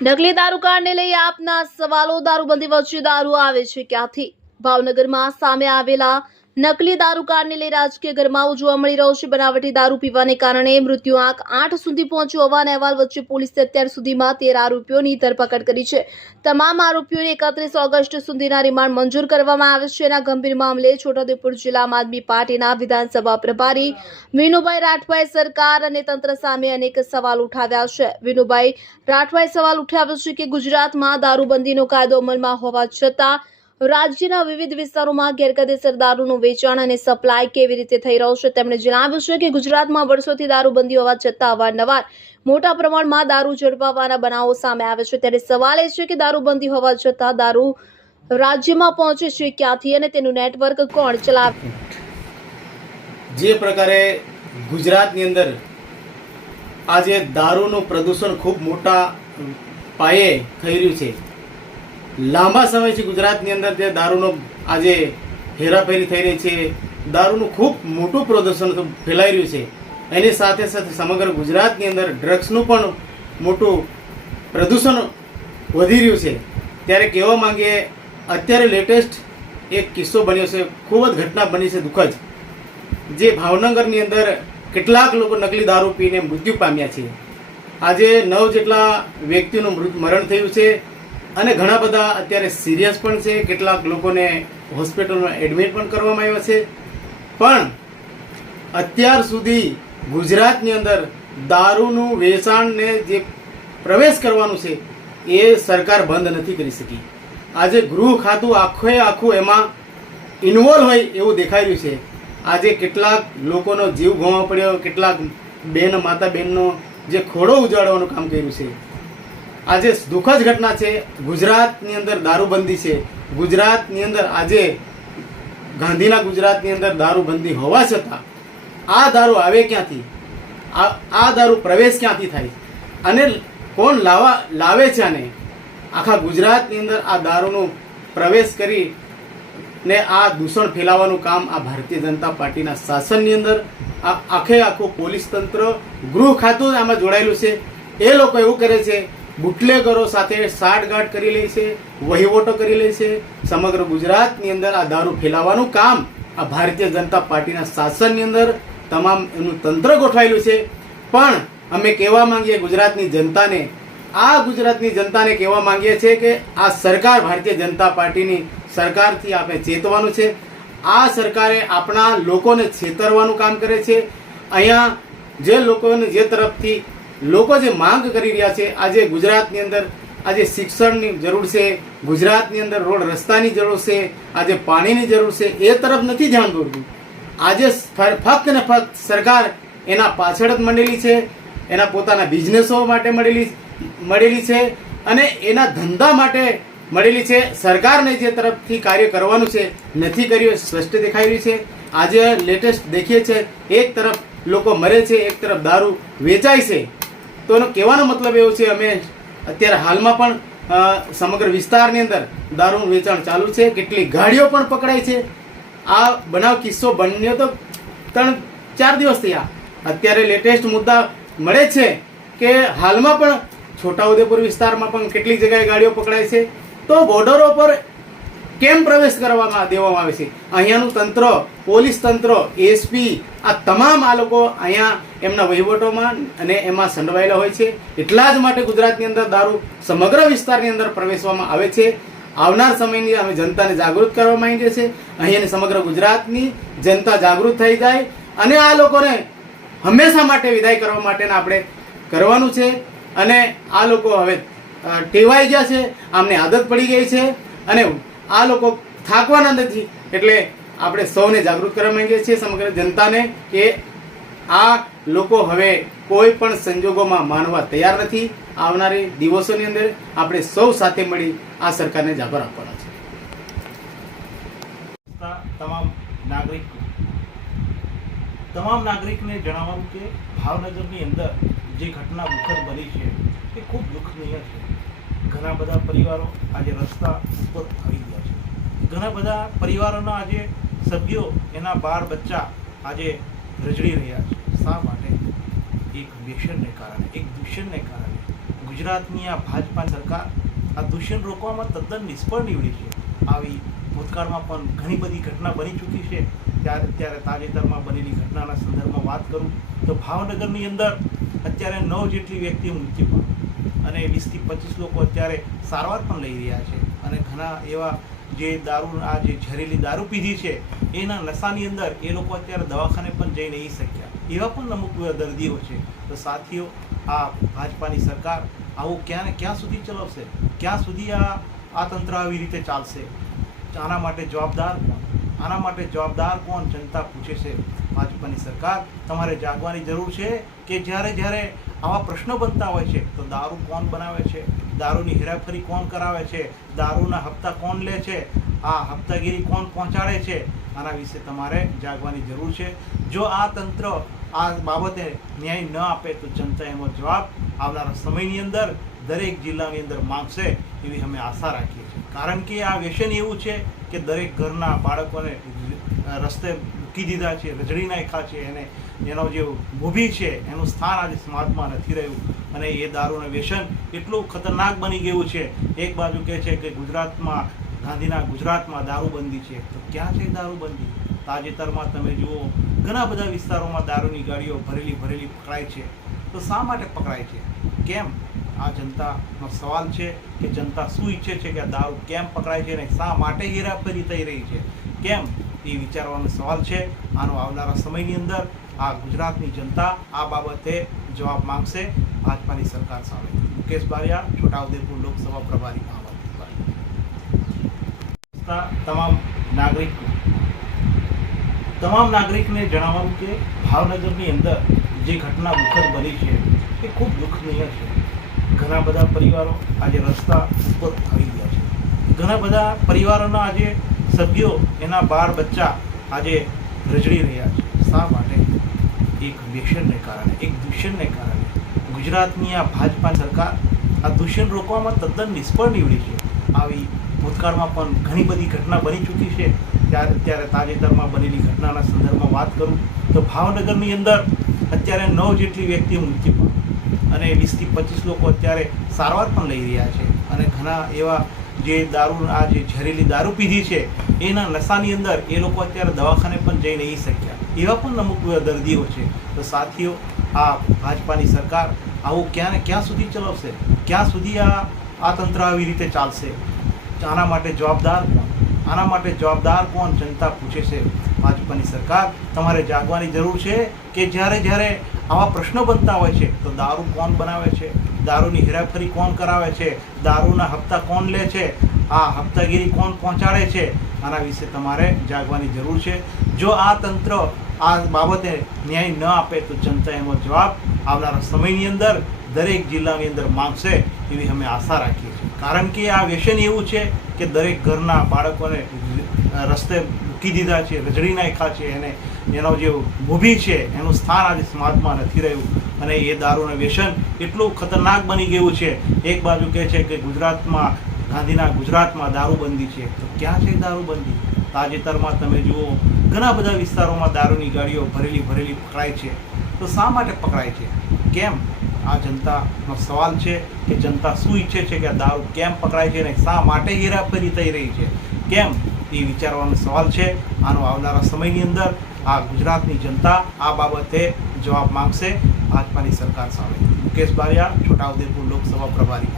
નકલી દારૂ કાંડને લઈ આપના સવાલો। દારૂબંધી વચ્ચે દારૂ આવે છે ક્યાંથી? ભાવનગરમાં સામે આવેલા નકલી દારૂ કાંડને લઈ રાજકીય ગરમાવો જોવા મળી રહ્યો છે। બનાવટી દારૂ પીવાને કારણે મૃત્યુઆંક 8 સુધી પહોંચ્યો હોવાના અહેવાલ વચ્ચે પોલીસે અત્યાર સુધીમાં 13 આરોપીઓની ધરપકડ કરી છે। તમામ આરોપીઓને 31 ઓગસ્ટ સુધીના રિમાન્ડ મંજૂર કરવામાં આવે છે। એના ગંભીર મામલે છોટાઉદેપુર જિલ્લા આમ આદમી પાર્ટીના વિધાનસભા પ્રભારી વિનુભાઈ રાઠવાએ સરકાર અને તંત્ર સામે અનેક સવાલ ઉઠાવ્યા છે। વિનુભાઈ રાઠવાએ સવાલ ઉઠાવ્યો છે કે ગુજરાતમાં દારૂબંધીનો કાયદો અમલમાં હોવા છતાં રાજ્યના વિવિધ વિસ્તારોમાં ગેરકાયદેસર દારૂનું વેચાણ અને સપ્લાય કેવી રીતે થઈ રહ્યો છે। તેમણે જણાવ્યું છે કે ગુજરાતમાં વર્ષોથી દારૂબંધી હોવા છતાં અવારનવાર મોટા પ્રમાણમાં દારૂ ઝડપાવાના બનાવો સામે આવે છે। ત્યારે સવાલ એ છે કે દારૂબંધી હોવા છતાં દારૂ રાજ્યમાં પહોંચે છે ક્યાંથી અને તેનું નેટવર્ક કોણ ચલાવે? જે પ્રકારે ગુજરાતની અંદર આજે દારૂનું પ્રદૂષણ ખૂબ મોટા પાયે થઈ રહ્યું છે। લાંબા સમયથી ગુજરાતની અંદર જે દારૂનો આજે હેરાફેરી થઈ રહી છે, દારૂનું ખૂબ મોટું પ્રદૂષણ ફેલાઈ રહ્યું છે। એની સાથે સાથે સમગ્ર ગુજરાતની અંદર ડ્રગ્સનું પણ મોટું પ્રદૂષણ વધી રહ્યું છે। ત્યારે કહેવા માંગીએ, અત્યારે લેટેસ્ટ એક કિસ્સો બન્યો છે, ખૂબ જ ઘટના બની છે દુઃખદ, જે ભાવનગરની અંદર કેટલાક લોકો નકલી દારૂ પીને મૃત્યુ પામ્યા છે। આજે 9 જેટલા વ્યક્તિનું મરણ થયું છે અને ઘણા બધા અત્યારે સિરિયસ પણ છે। કેટલાક લોકોને હોસ્પિટલમાં એડમિટ પણ કરવામાં આવ્યા છે। પણ અત્યાર સુધી ગુજરાતની અંદર દારૂનું વેચાણને જે પ્રવેશ કરવાનું છે એ સરકાર બંધ નથી કરી શકી। આજે ગૃહ ખાતું આખું એમાં ઇન્વોલ્વ હોય એવું દેખાઈ રહ્યું છે। આજે કેટલાક લોકોનો જીવ ગુમાવવો પડ્યો, કેટલાક માતા બહેનનો જે ખોડો ઉજાડવાનું કામ કર્યું છે। આજે દુઃખદ ઘટના છે। ગુજરાતની અંદર દારૂબંધી છે। ગુજરાતની અંદર આજે ગાંધીના ગુજરાતની અંદર દારૂબંધી હોવા છતાં આ દારૂ આવે ક્યાંથી? આ દારૂ પ્રવેશ ક્યાંથી થાય અને કોણ લાવે છે? આને આખા ગુજરાતની અંદર આ દારૂનો પ્રવેશ કરી ને આ દૂષણ ફેલાવવાનું કામ આ ભારતીય જનતા પાર્ટીના શાસનની અંદર આખું પોલીસ તંત્ર, ગૃહ ખાતું આમાં જોડાયેલું છે। એ લોકો એવું કરે છે, બુટલેગરો સાથે સાઠગાંઠ કરી લે છે, વહીવટો કરી લે છે। સમગ્ર ગુજરાતની અંદર આ દારૂ ફેલાવવાનું કામ આ ભારતીય જનતા પાર્ટીના શાસનની અંદર તમામ એનું તંત્ર ગોઠવાયેલું છે। પણ અમે કહેવા માંગીએ ગુજરાતની જનતાને કહેવા માંગીએ છીએ કે આ સરકાર, ભારતીય જનતા પાર્ટીની સરકારથી આપણે ચેતવાનું છે। આ સરકારે આપણા લોકોને છેતરવાનું કામ કરે છે। અહીંયા જે લોકોને જે તરફથી લોકો જે માંગ કરી રહ્યા છે, આજે ગુજરાતની અંદર આજે શિક્ષણની જરૂર છે, ગુજરાતની અંદર રોડ રસ્તાની જરૂર છે, આજે પાણીની જરૂર છે, એ તરફ નથી ધ્યાન દોરતું। આજે ફક્ત ને ફક્ત સરકાર એના પાછળ જ મળેલી છે, એના પોતાના બિઝનેસો માટે મળેલી છે અને એના ધંધા માટે મળેલી છે। સરકારને જે તરફથી કાર્ય કરવાનું છે નથી કર્યું, સ્પષ્ટ દેખાઈ રહ્યું છે। આજે લેટેસ્ટ દેખીએ છે, એક તરફ લોકો મરે છે, એક તરફ દારૂ વેચાય છે। તો એનો કહેવાનો મતલબ એવો છે, અમે અત્યારે હાલમાં પણ સમગ્ર વિસ્તારની અંદર દારૂનું વેચાણ ચાલુ છે। કેટલી ગાડીઓ પણ પકડાય છે। આ બનાવ કિસ્સો બન્યો તો 3-4 દિવસ થયા। અત્યારે લેટેસ્ટ મુદ્દા મળે છે કે હાલમાં પણ છોટાઉદેપુર વિસ્તારમાં પણ કેટલીક જગ્યાએ ગાડીઓ પકડાય છે। તો બોર્ડરો પર કેમ પ્રવેશ કરવામાં દેવામાં આવે છે? અહીંયાનું તંત્ર, પોલીસ તંત્ર, એસપી, આ તમામ આ લોકો અહીંયા એમના વહીવટોમાં અને એમાં સંડવાયેલા હોય છે। એટલા જ માટે ગુજરાતની અંદર દારૂ સમગ્ર વિસ્તારની અંદર પ્રવેશવામાં આવે છે। આવનાર સમયની અમે જનતાને જાગૃત કરવા માંગીએ છીએ। અહીંયાની સમગ્ર ગુજરાતની જનતા જાગૃત થઈ જાય અને આ લોકોને હંમેશા માટે વિદાય કરવા માટેના આપણે કરવાનું છે। અને આ લોકો હવે ટેવાઈ ગયા છે, આમને આદત પડી ગઈ છે અને આ લોકો થાકવાના નથી। એટલે આપણે સૌને જાગૃત કરવા માંગીએ છીએ, સમગ્ર જનતાને, કે આ લોકો હવે કોઈ પણ સંજોગોમાં માનવા તૈયાર નથી। આવનારી દિવસોની અંદર આપણે સૌ સાથે મળી આ સરકારને જાગર આપવાના છે। તમામ નાગરિકને જણાવવાનું કે ભાવનગરની અંદર જે ઘટના દુઃખદ બની છે એ ખૂબ દુઃખનીય છે। ઘણા બધા પરિવારો આજે રસ્તા ઉપર આવી ગયા છે। ઘણા બધા પરિવારોના આજે સભ્યો, એના બાળ બચ્ચા આજે રજડી રહ્યા છે। શા માટે? એક વ્યસનને કારણે, એક દૂષણને કારણે ગુજરાતની આ ભાજપા સરકાર આ દૂષણ રોકવામાં તદ્દન નિષ્ફળ નીવડી છે. આવી ભૂતકાળમાં પણ ઘણી બધી ઘટના બની ચૂકી છે. ત્યારે તાજેતરમાં બનેલી ઘટનાના સંદર્ભમાં વાત કરું તો ભાવનગરની અંદર અત્યારે 9 જેટલી વ્યક્તિઓ મૃત્યુ પામી અને 20 થી 25 લોકો અત્યારે સારવાર પણ લઈ રહ્યા છે. અને ઘણા એવા જે જે ઝેરીલી દારૂ પીધી છે એના નશાની અંદર એ લોકો અત્યારે દવાખાને પણ જઈ નહીં શક્યા. એવા પણ અમુક દર્દીઓ છે. તો સાથીઓ, આ ભાજપાની સરકાર આવું ક્યાં સુધી ચલાવશે? ક્યાં સુધી આ તંત્ર આવી રીતે ચાલશે? આના માટે જવાબદાર કોણ? આના માટે જવાબદાર કોણ? જનતા પૂછે છે. ભાજપાની સરકાર, તમારે જાગવાની જરૂર છે કે જ્યારે આવા પ્રશ્નો બનતા હોય છે તો દારૂ કોણ બનાવે છે, દારૂની હેરાફેરી કોણ કરાવે છે, દારૂના હપ્તા કોણ લે છે, આ હપ્તાગીરી કોણ પહોંચાડે છે, આના વિશે તમારે જાગવાની જરૂર છે. જો આ તંત્ર આ બાબતે ન્યાય ન આપે તો જનતા એનો જવાબ આવનારા સમયની અંદર દરેક જિલ્લાની અંદર માંગશે એવી અમે આશા રાખીએ છીએ. કારણ કે આ વ્યસન એવું છે કે દરેક ઘરના બાળકોને રસ્તે મૂકી દીધા છે, રજડી નાખ્યા છે. એનો જે મૂવી છે એનું સ્થાન આજે સમાજમાં નથી રહ્યું. અને એ દારૂનું વ્યસન એટલું ખતરનાક બની ગયું છે. એક બાજુ કહે છે કે ગાંધીના ગુજરાતમાં દારૂબંધી છે, તો ક્યાં છે દારૂબંધી? તાજેતરમાં તમે જુઓ ઘણા બધા વિસ્તારોમાં દારૂની ગાડીઓ ભરેલી પકડાય છે. તો શા માટે પકડાય છે? કેમ? આ જનતાનો સવાલ છે કે જનતા શું ઈચ્છે છે કે આ દારૂ કેમ પકડાય છે અને શા માટે હેરાફેરી થઈ રહી છે? કેમ? એ વિચારવાનો સવાલ છે. આનો આવનારા સમયની અંદર આ ગુજરાતની જનતા આ બાબતે જવાબ માંગશે ભાજપાની સરકાર સામે. મુકેશ બારિયા, છોટાઉદેપુર લોકસભા પ્રભારી. તમામ નાગરિકને જણાવવાનું કે ભાવનગરની અંદર જે ઘટના દુઃખદ બની છે એ ખૂબ દુઃખનીય છે. ઘણા બધા પરિવારો આજે રસ્તા ઉપર આવી ગયા છે. ઘણા બધા પરિવારોના આજે સભ્યો, એના બાળ બચ્ચા આજે રજડી રહ્યા છે. શા માટે? એક વ્યસનને કારણે, એક દૂષણને કારણે. ગુજરાતની આ ભાજપા સરકાર આ દૂષણ રોકવામાં તદ્દન નિષ્ફળ નીવડી છે. આવી ભૂતકાળમાં પણ ઘણી બધી ઘટના બની ચૂકી છે. ત્યારે તાજેતરમાં બનેલી ઘટનાના સંદર્ભમાં વાત કરું તો ભાવનગરની અંદર અત્યારે 9 જેટલી વ્યક્તિઓ મૃત્યુ પામી અને 20 થી 25 લોકો અત્યારે સારવાર પણ લઈ રહ્યા છે. અને ઘણા એવા જે ઝેરીલી દારૂ પીધી છે એના નશાની અંદર એ લોકો અત્યારે દવાખાને પણ જઈ નહીં શક્યા. એવા પણ અમુક દર્દીઓ છે. તો સાથીઓ, આ ભાજપાની સરકાર આવું ક્યાં સુધી ચલાવશે? ક્યાં સુધી આ તંત્ર આવી રીતે ચાલશે? આના માટે જવાબદાર કોણ? આના માટે જવાબદાર કોણ? જનતા પૂછે છે. ભાજપાની સરકાર, તમારે જાગવાની જરૂર છે કે જ્યારે આવા પ્રશ્નો બનતા હોય છે તો દારૂ કોણ બનાવે છે, દારૂની હેરાફેરી કોણ કરાવે છે, દારૂના હપ્તા કોણ લે છે, આ હપ્તાગીરી કોણ પહોંચાડે છે, આના વિશે તમારે જાગવાની જરૂર છે. જો આ તંત્ર આ બાબતે ન્યાય ન આપે તો જનતા એનો જવાબ આવનારા સમયની અંદર દરેક જિલ્લાની અંદર માંગશે એવી અમે આશા રાખીએ છીએ. કારણ કે આ વ્યસન એવું છે કે દરેક ઘરના બાળકોને રસ્તે મૂકી દીધા છે, રજડી નાખ્યા છે. એનો જે મૂવી છે એનું સ્થાન આજે સમાજમાં નથી રહ્યું. અને એ દારૂનું વ્યસન એટલું ખતરનાક બની ગયું છે. એક બાજુ કહે છે કે ગાંધીના ગુજરાતમાં દારૂબંધી છે, તો ક્યાં છે દારૂબંધી? તાજેતરમાં તમે જુઓ ઘણા બધા વિસ્તારોમાં દારૂની ગાડીઓ ભરેલી પકડાય છે. તો શા માટે પકડાય છે? કેમ? આ જનતાનો સવાલ છે કે જનતા શું ઈચ્છે છે કે આ દારૂ કેમ પકડાય છે અને શા માટે હેરાફેરી થઈ રહી છે? કેમ? એ વિચારવાનો સવાલ છે. આનો આવનારા સમયની અંદર આ ગુજરાતની જનતા આ બાબતે જવાબ માંગશે ભાજપાની સરકાર સામે. મુકેશ બારિયા, છોટાઉદેપુર લોકસભા પ્રભારી.